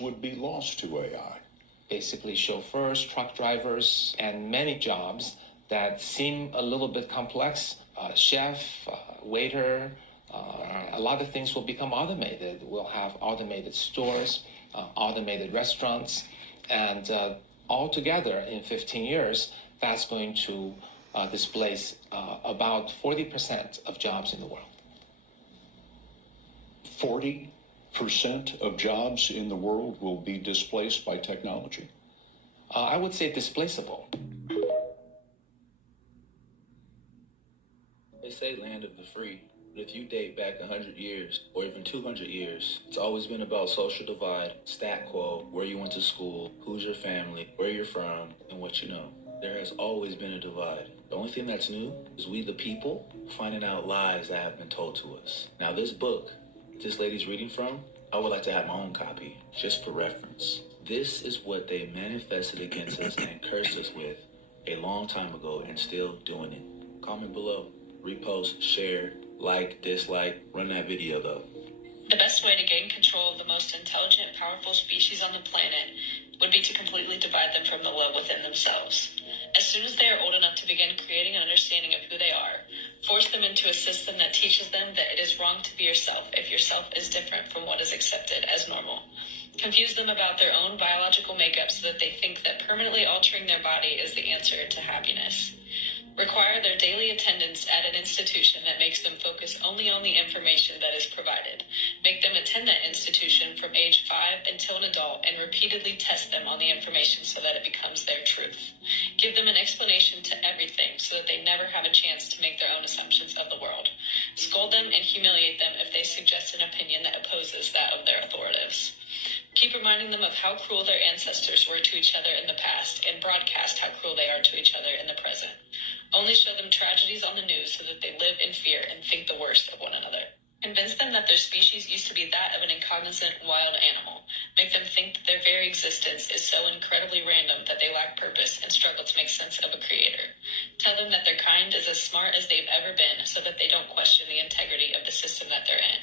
would be lost to AI. Basically chauffeurs, truck drivers, and many jobs that seem a little bit complex. Chef, waiter, a lot of things will become automated. We'll have automated stores, automated restaurants, and altogether in 15 years, that's going to displace about 40% of jobs in the world. 40% of jobs in the world will be displaced by technology? I would say displaceable. They say land of the free, but if you date back 100 years or even 200 years, it's always been about social divide, stat quo, where you went to school, who's your family, where you're from, and what you know. There has always been a divide. The only thing that's new is we the people finding out lies that have been told to us. Now this book this lady's reading from, I would like to have my own copy, just for reference. This is what they manifested against us and cursed us with a long time ago and still doing it. Comment below, repost, share, like, dislike, run that video though. The best way to gain control of the most intelligent, powerful species on the planet would be to completely divide them from the love within themselves. As soon as they are old enough to begin creating an understanding of who they are, force them into a system that teaches them that it is wrong to be yourself if yourself is different from what is accepted as normal. Confuse them about their own biological makeup so that they think that permanently altering their body is the answer to happiness. Require their daily attendance at an institution that makes them focus only on the information that is provided. Make them attend that institution from age 5 until an adult and repeatedly test them on the information so that it becomes their truth. Give them an explanation to everything so that they never have a chance to make their own assumptions of the world. Scold them and humiliate them if they suggest an opinion that opposes that of their authorities. Keep reminding them of how cruel their ancestors were to each other in the past and broadcast how cruel they are to each other in the present. Only show them tragedies on the news so that they live in fear and think the worst of one another. Convince them that their species used to be that of an incognizant wild animal. Make them think that their very existence is so incredibly random that they lack purpose and struggle to make sense of a creator. Tell them that their kind is as smart as they've ever been so that they don't question the integrity of the system that they're in.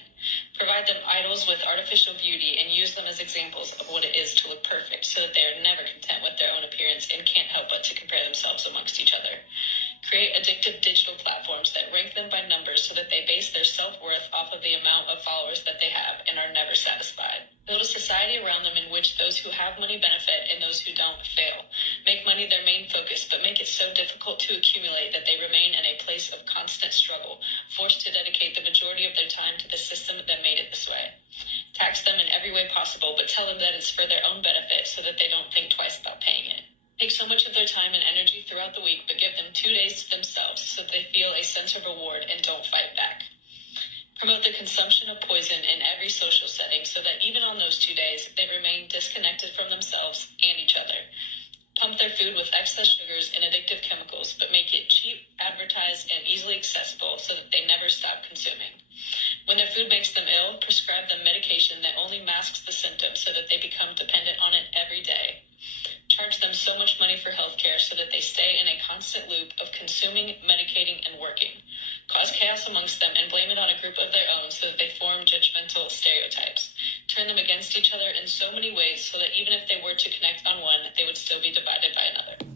Provide them idols with artificial beauty and use them as examples of what it is to look perfect so that they are never content with their own appearance and can't help but to compare themselves amongst each other. Create addictive digital platforms that rank them by numbers so that they base their self-worth off of the amount of followers that they have and are never satisfied. Build a society around them in which those who have money benefit and those who don't fail. Make money their main focus, but make it so difficult to accumulate that they remain in a place of constant struggle, forced to dedicate the majority of their time to the system that made it this way. Tax them in every way possible, but tell them that it's for their own benefit so that they don't think twice about paying it. Take so much of their time and energy throughout the week, but give them 2 days to themselves so that they feel a sense of reward and don't fight back. Promote the consumption of poison in every social setting so that even on those 2 days, they remain disconnected from themselves and each other. Pump their food with excess sugars and addictive chemicals, but make it cheap, advertised, and easily accessible so that they never stop consuming. When their food makes them ill, prescribe them medication that only masks the symptoms so that they become dependent on it every day. Charge them so much money for healthcare so that they stay in a constant loop of consuming, medicating, and working. Cause chaos amongst them and blame it on a group of their own so that they form judgmental stereotypes. Turn them against each other in so many ways so that even if they were to connect on one, they would still be divided by another.